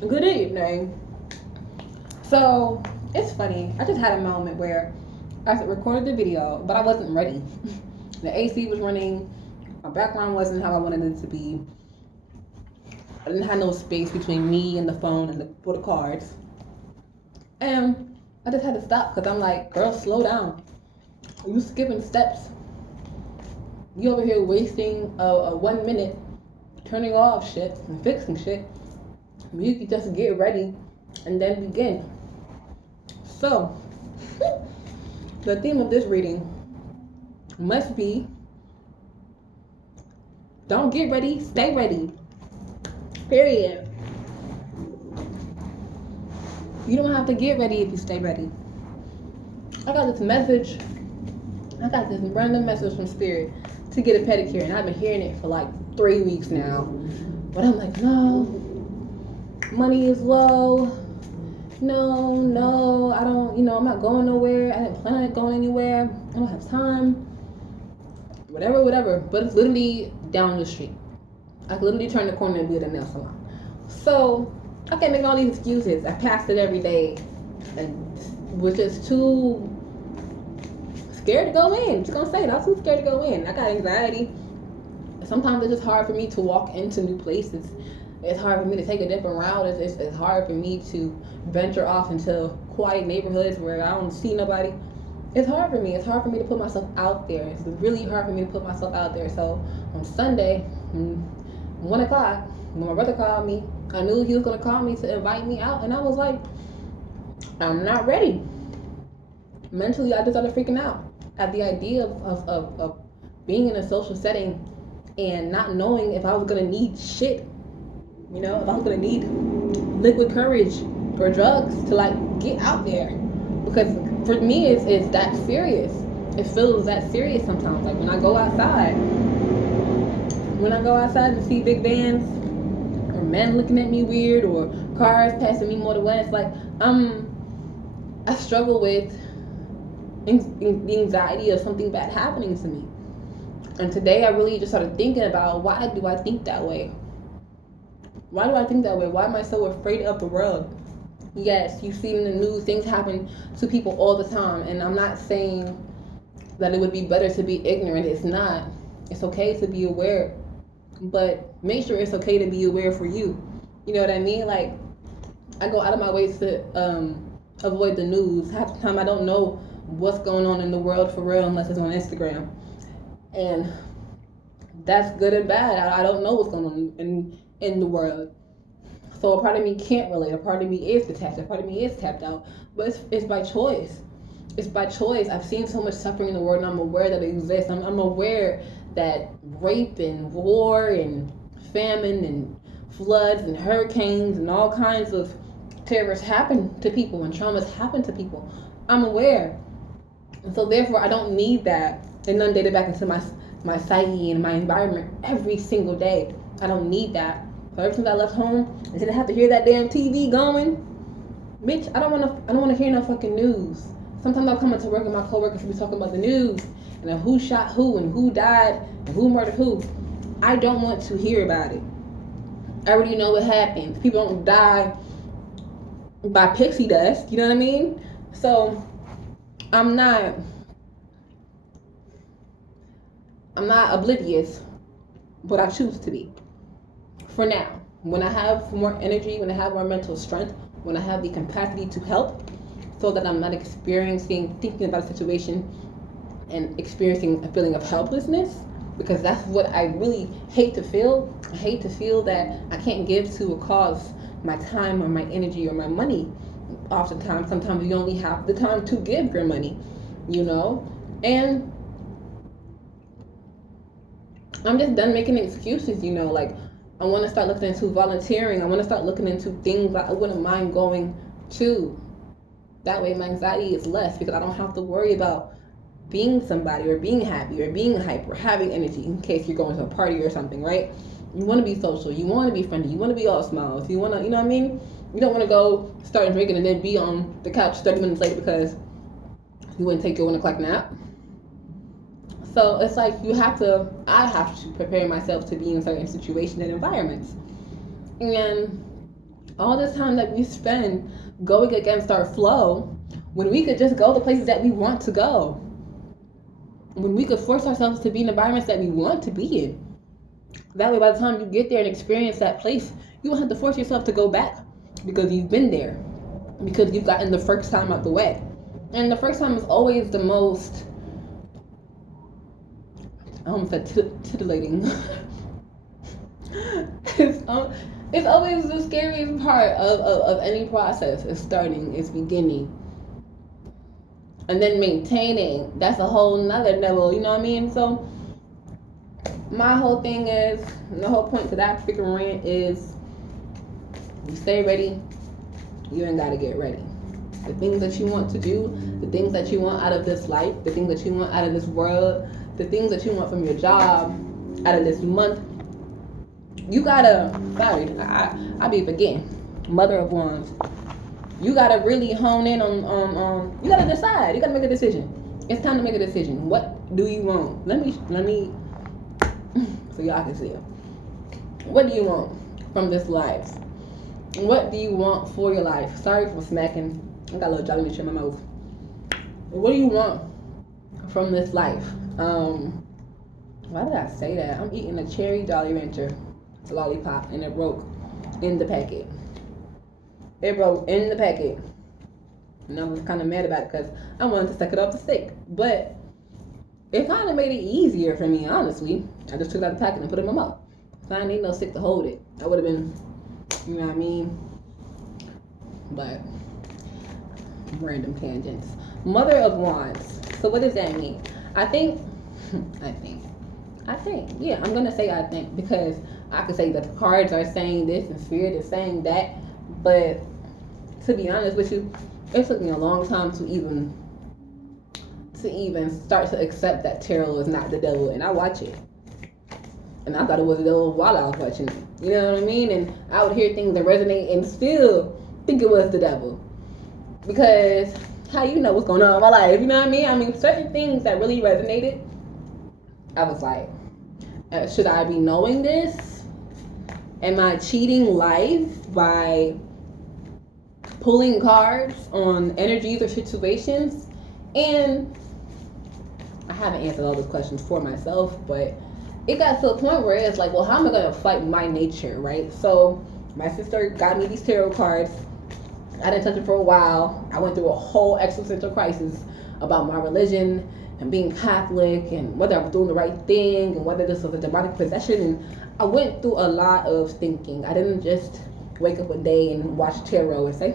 Good evening. So it's funny. I just had a moment where I recorded the video, but I wasn't ready. The AC was running. My background wasn't how I wanted it to be. I didn't have no space between me and the phone and for the cards. And I just had to stop because I'm like, girl, slow down. You skipping steps. You over here wasting a 1 minute turning off shit and fixing shit. You can just get ready and then begin. So, the theme of this reading must be don't get ready, stay ready. Period. You don't have to get ready if you stay ready. I got this random message from Spirit to get a pedicure, and I've been hearing it for like 3 weeks now. But I'm like, no, money is low. No, I don't, I'm not going nowhere. I didn't plan on going anywhere. I don't have time. Whatever. But it's literally down the street. I could literally turn the corner and be at a nail salon. So I can't make all these excuses. I passed it every day and was just too scared to go in. Just gonna say it. I was too scared to go in. I got anxiety. Sometimes it's just hard for me to walk into new places. It's hard for me to take a different route. It's hard for me to venture off into quiet neighborhoods where I don't see nobody. It's hard for me. It's hard for me to put myself out there. It's really hard for me to put myself out there. So on Sunday, 1 o'clock, when my brother called me, I knew he was going to call me to invite me out. And I was like, I'm not ready. Mentally, I just started freaking out at the idea of being in a social setting and not knowing if I was going to need shit. If I was going to need liquid courage or drugs to like get out there. Because for me, it's that serious. It feels that serious sometimes. Like when I go outside and see big vans or men looking at me weird or cars passing me more than once, like I struggle with the anxiety of something bad happening to me. And today I really just started thinking about, why do I think that way? Why do I think that way? Why am I so afraid of the world? Yes, you see in the news, things happen to people all the time. And I'm not saying that it would be better to be ignorant. It's not. It's okay to be aware. But make sure it's okay to be aware for you. You know what I mean? Like, I go out of my way to avoid the news. Half the time I don't know what's going on in the world for real unless it's on Instagram. And that's good and bad. I don't know what's going on in the world. So a part of me can't relate. A part of me is detached. A part of me is tapped out. But it's by choice. It's by choice. I've seen so much suffering in the world, and I'm aware that it exists. I'm aware that rape and war and famine and floods and hurricanes and all kinds of terrors happen to people and traumas happen to people. I'm aware. And so therefore I don't need that inundated back into my psyche and my environment every single day. I don't need that. So ever since I left home, I didn't have to hear that damn TV going. Bitch, I don't wanna hear no fucking news. Sometimes I'll come into work and my coworkers will be talking about the news and then who shot who and who died and who murdered who. I don't want to hear about it. I already know what happens. People don't die by pixie dust, you know what I mean? So I'm not oblivious, but I choose to be. For now, when I have more energy, when I have more mental strength, when I have the capacity to help, so that I'm not thinking about a situation and experiencing a feeling of helplessness, because that's what I really hate to feel. I hate to feel that I can't give to a cause my time or my energy or my money. Oftentimes, sometimes you only have the time to give your money, and I'm just done making excuses, like I want to start looking into volunteering. I want to start looking into things that I wouldn't mind going to. That way my anxiety is less because I don't have to worry about being somebody or being happy or being hype or having energy in case you're going to a party or something, right? You want to be social. You want to be friendly. You want to be all smiles. You want to, you know what I mean? You don't want to go start drinking and then be on the couch 30 minutes later because you wouldn't take your 1 o'clock nap. So it's like I have to prepare myself to be in certain situations and environments. And all this time that we spend going against our flow, when we could just go to places that we want to go, when we could force ourselves to be in environments that we want to be in. That way, by the time you get there and experience that place, you won't have to force yourself to go back because you've been there, because you've gotten the first time out the way. And the first time is always the most, I almost said titillating. It's always the scariest part of any process. Is starting, is beginning. And then maintaining, that's a whole nother level, you know what I mean? So my whole thing is, and the whole point to that freaking rant is, you stay ready, you ain't gotta get ready. The things that you want to do, the things that you want out of this life, the things that you want out of this world, the things that you want from your job, out of this month, you gotta, sorry, I be forgetting, Mother of Wands. You gotta really hone in on you gotta decide, you gotta make a decision. It's time to make a decision. What do you want? Let me, so y'all can see it. What do you want from this life? What do you want for your life? Sorry for smacking. I got a little Jolly Rancher in my mouth. What do you want from this life? Why did I say that? I'm eating a cherry Jolly Rancher lollipop and it broke in the packet. It broke in the packet. And I was kind of mad about it because I wanted to suck it off the stick. But it kind of made it easier for me, honestly. I just took it out of the packet and put it in my mouth. So I didn't need no stick to hold it. That would have been, you know what I mean? But random tangents. Mother of Wands. So what does that mean? I think, yeah, I'm going to say I think, because I could say that the cards are saying this and Spirit is saying that. But to be honest with you, it took me a long time to even start to accept that tarot is not the devil. And I watch it. And I thought it was the devil while I was watching it. You know what I mean? And I would hear things that resonate and still think it was the devil. Because how you know what's going on in my life? You know what I mean? I mean, certain things that really resonated, I was like, should I be knowing this? Am I cheating life by pulling cards on energies or situations? And I haven't answered all those questions for myself, but it got to a point where it's like, well, how am I going to fight my nature, right? So my sister got me these tarot cards. I didn't touch it for a while. I went through a whole existential crisis about my religion and being Catholic and whether I was doing the right thing and whether this was a demonic possession. And I went through a lot of thinking. I didn't just wake up one day and watch tarot and say,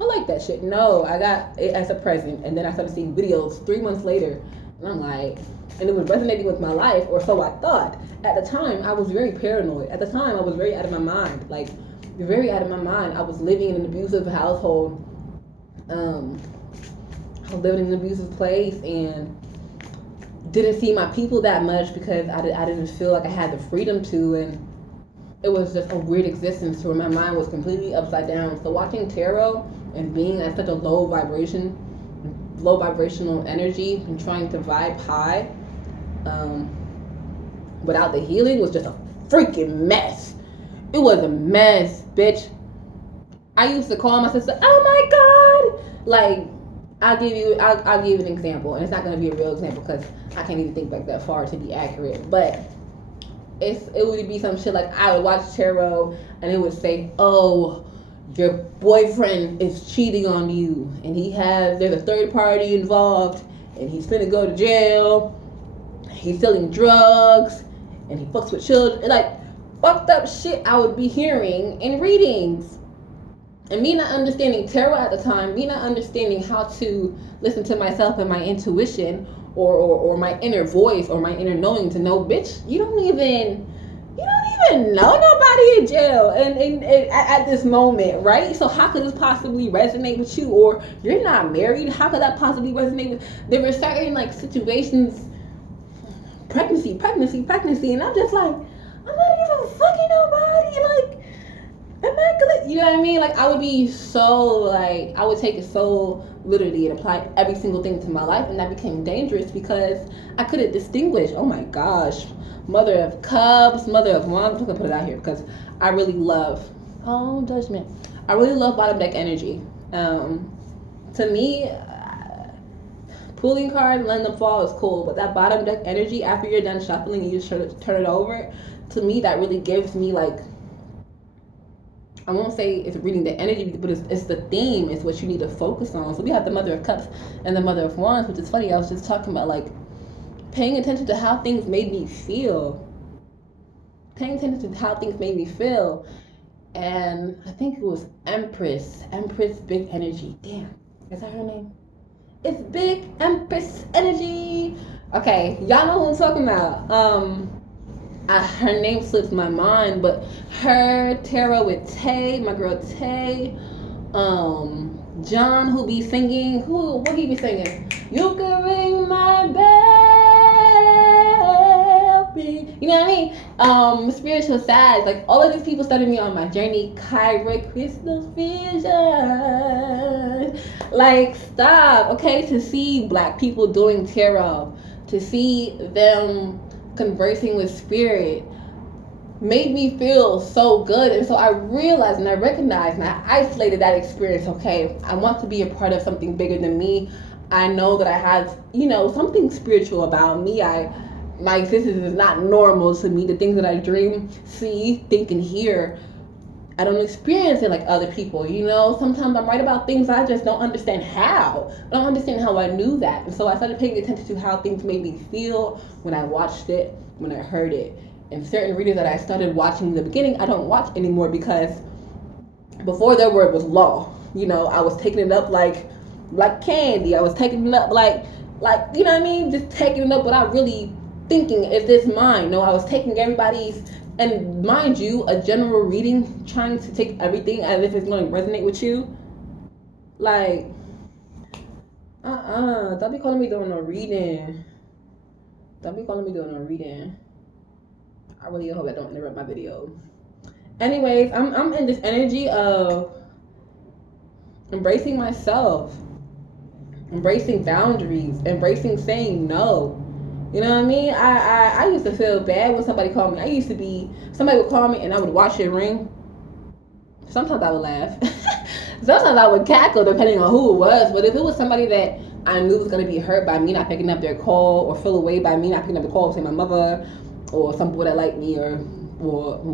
I like that shit. No, I got it as a present. And then I started seeing videos 3 months later. And I'm like, and it was resonating with my life, or so I thought. At the time, I was very paranoid. At the time, I was very out of my mind. Like, very out of my mind. I was living in an abusive household. I was living in an abusive place and didn't see my people that much because I didn't feel like I had the freedom to. And it was just a weird existence where my mind was completely upside down. So watching tarot and being at such a low vibrational energy and trying to vibe high without the healing was just a freaking mess. It was a mess, bitch. I used to call my sister, oh my God. Like, I'll give you an example, and it's not going to be a real example because I can't even think back that far to be accurate. But it would be some shit like I would watch tarot and it would say, oh, your boyfriend is cheating on you and there's a third party involved and he's finna go to jail. He's selling drugs and he fucks with children. Like, fucked up shit I would be hearing in readings. And me not understanding tarot at the time, me not understanding how to listen to myself and my intuition or my inner voice or my inner knowing to know, bitch, you don't even know nobody in jail and at this moment, right? So how could this possibly resonate with you? Or you're not married, how could that possibly resonate with? There were certain like situations, pregnancy, and I'm just like, I'm not even fucking nobody, like, immaculate, you know what I mean? Like, I would be so, like, I would take it so literally and apply every single thing to my life, and that became dangerous because I couldn't distinguish. Oh my gosh, Mother of Cups, Mother of Wands. I'm gonna put it out here because I really love Oh, judgment. I really love bottom deck energy. To me, pulling cards, letting them fall is cool, but that bottom deck energy after you're done shuffling and you just turn it over, to me that really gives me like, I won't say it's reading the energy, but it's the theme. It's what you need to focus on. So we have the Mother of Cups and the Mother of Wands, which is funny. I was just talking about like paying attention to how things made me feel. Paying attention to how things made me feel. And I think it was Empress. Empress Big Energy. Damn. Is that her name? It's Big Empress Energy. Okay, y'all know who I'm talking about. Her name slips my mind, but her tarot with Tay, my girl Tay, John, who be singing, what he be singing? You can ring my bell, ring. You know what I mean? Spiritual sides, like all of these people started me on my journey. Kyra, Crystal's Vision. Like, stop, okay? To see Black people doing tarot, to see them conversing with spirit made me feel so good. And so I realized and I recognized and I isolated that experience. Okay, I want to be a part of something bigger than me. I know that I have, something spiritual about me. My existence is not normal to me. The things that I dream, see, think, and hear, I don't experience it like other people. Sometimes I'm right about things I just don't understand how. I don't understand how I knew that. And so I started paying attention to how things made me feel when I watched it, when I heard it. And certain readers that I started watching in the beginning, I don't watch anymore because before their word was law. I was taking it up like candy. I was taking it up like you know what I mean? Just taking it up without really thinking, is this mine? No, I was taking everybody's. And mind you, a general reading, trying to take everything as if it's going to resonate with you. Like, don't be calling me doing no reading. Don't be calling me doing no reading. I really hope I don't interrupt my video. Anyways, I'm in this energy of embracing myself, embracing boundaries, embracing saying no. You know what I mean? I used to feel bad when somebody called me. Somebody would call me and I would watch it ring. Sometimes I would laugh. Sometimes I would cackle depending on who it was. But if it was somebody that I knew was going to be hurt by me not picking up their call, or feel away by me not picking up the call, say my mother, or some people that like me, or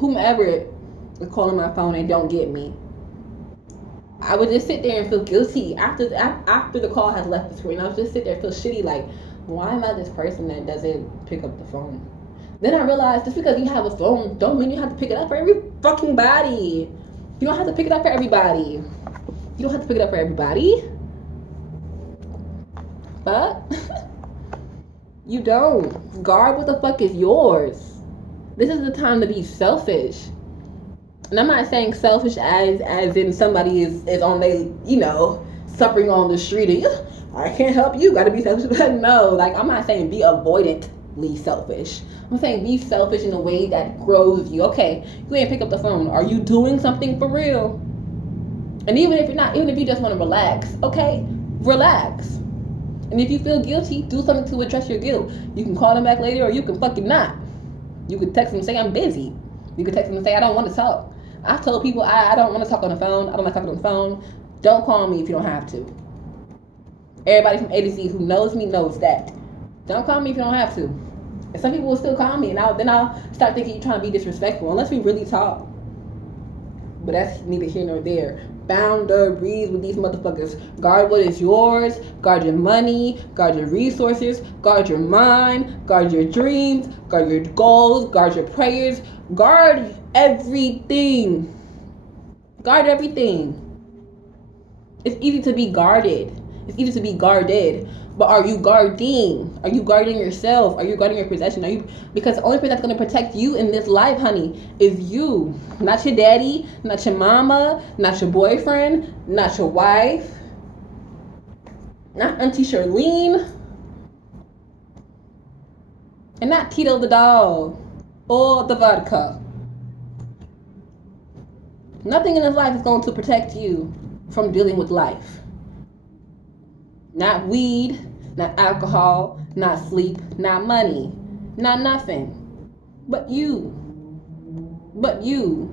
whomever is calling my phone and don't get me, I would just sit there and feel guilty after the call has left the screen. I would just sit there and feel shitty, like, why am I this person that doesn't pick up the phone? Then I realized just because you have a phone don't mean you have to pick it up for every fucking body. You don't have to pick it up for everybody. You don't have to pick it up for everybody. But you don't. Guard what the fuck is yours. This is the time to be selfish. And I'm not saying selfish as in somebody is on they, suffering on the street and I can't help you, gotta be selfish. But no, like, I'm not saying be avoidantly selfish. I'm saying be selfish in a way that grows you. Okay, you ain't pick up the phone. Are you doing something for real? And even if you're not, even if you just want to relax, okay, relax. And if you feel guilty, do something to address your guilt. You can call them back later, or you can fucking not. You can text them and say, I'm busy. You can text them and say, I don't want to talk. I've told people I don't want to talk on the phone. I don't like talking on the phone. Don't call me if you don't have to. Everybody from A to Z who knows me knows that. Don't call me if you don't have to. And some people will still call me, and then I'll start thinking you're trying to be disrespectful, unless we really talk. But that's neither here nor there. Boundaries with these motherfuckers. Guard what is yours. Guard your money. Guard your resources. Guard your mind. Guard your dreams. Guard your goals. Guard your prayers. Guard everything. Guard everything. It's easy to be guarded. It's easy to be guarded. But are you guarding? Are you guarding yourself? Are you guarding your possession? Because the only person that's going to protect you in this life, honey, is you. Not your daddy, not your mama, not your boyfriend, not your wife, not Auntie Charlene, and not Tito the dog or the vodka. Nothing in this life is going to protect you from dealing with life. Not weed, not alcohol, not sleep, not money, not nothing. But you.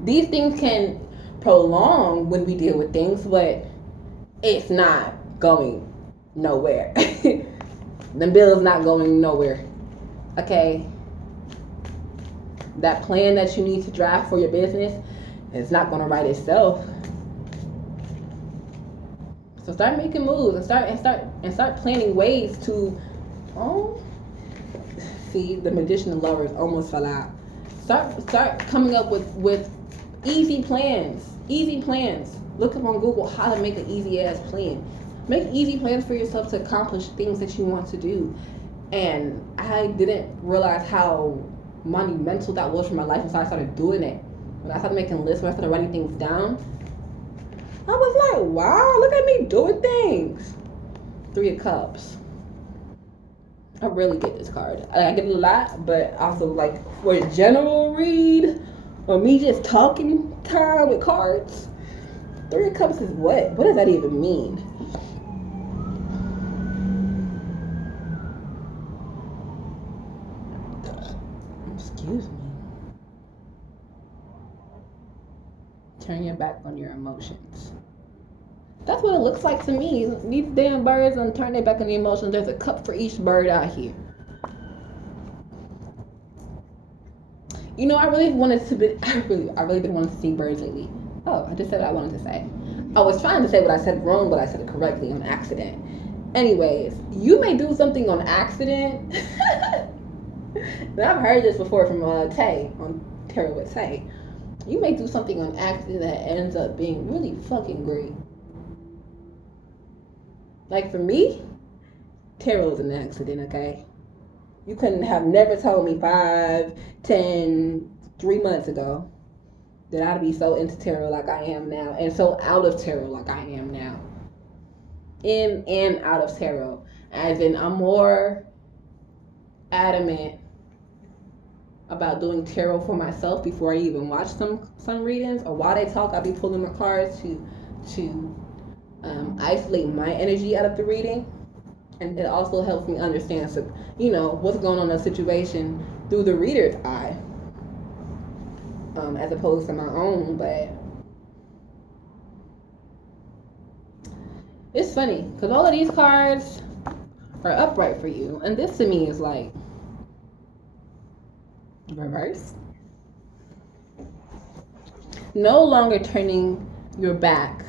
These things can prolong when we deal with things, but it's not going nowhere. The bill's not going nowhere. Okay? That plan that you need to draft for your business is not going to write itself. So start making moves and start planning ways to. Oh, see, the magician of lovers almost fell out. Start coming up with easy plans. Easy plans. Look up on Google how to make an easy ass plan. Make easy plans for yourself to accomplish things that you want to do. And I didn't realize how monumental that was for my life until I started doing it. When I started making lists, when I started writing things down, I was like, wow, look at me doing things. 3 of Cups. I really get this card. I get it a lot, but also like for a general read or me just talking time with cards, 3 of Cups is what? What does that even mean? Excuse me. Turn your back on your emotions. That's what it looks like to me. These damn birds don't turn their back on the emotions. There's a cup for each bird out here. You know, I really been wanting to see birds lately. Oh, I just said what I wanted to say. I was trying to say what I said wrong, but I said it correctly on accident. Anyways, you may do something on accident. And I've heard this before from Tay on Tarot with Tay. You may do something on accident that ends up being really fucking great. Like for me, tarot is an accident, okay? You couldn't have never told me 5, 10, 3 months ago that I'd be so into tarot like I am now, and so out of tarot like I am now. In and out of tarot. As in, I'm more adamant about doing tarot for myself before I even watch some readings, or while they talk, I'll be pulling my cards to isolate my energy out of the reading. And it also helps me understand, so, you know, what's going on in the situation through the reader's eye, as opposed to my own. But it's funny because all of these cards are upright for you, and this to me is like reverse. No longer turning your back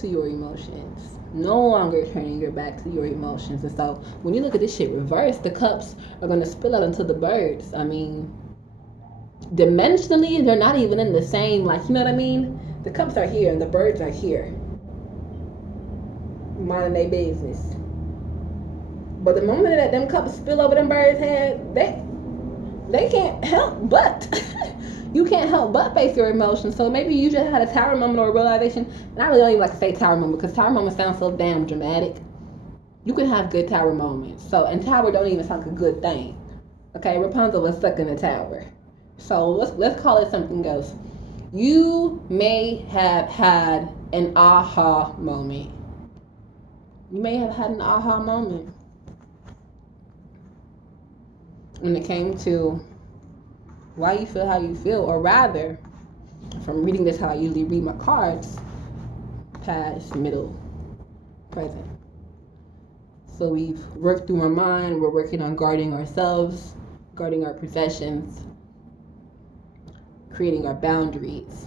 to your emotions. No longer turning your back to your emotions. And so when you look at this shit reversed, the cups are going to spill out into the birds. I mean, dimensionally, they're not even in the same, like, you know what I mean? The cups are here and the birds are here, minding their business. But the moment that them cups spill over them birds' heads, they can't help but you can't help but face your emotions. So maybe you just had a tower moment or a realization. And I really don't even like to say tower moment because tower moment sounds so damn dramatic. You can have good tower moments. So, and tower don't even sound like a good thing. Okay, Rapunzel was stuck in the tower. So let's call it something else. You may have had an aha moment. You may have had an aha moment when it came to why you feel how you feel, or rather, from reading this how I usually read my cards, past, middle, present. So we've worked through our mind, we're working on guarding ourselves, guarding our possessions, creating our boundaries.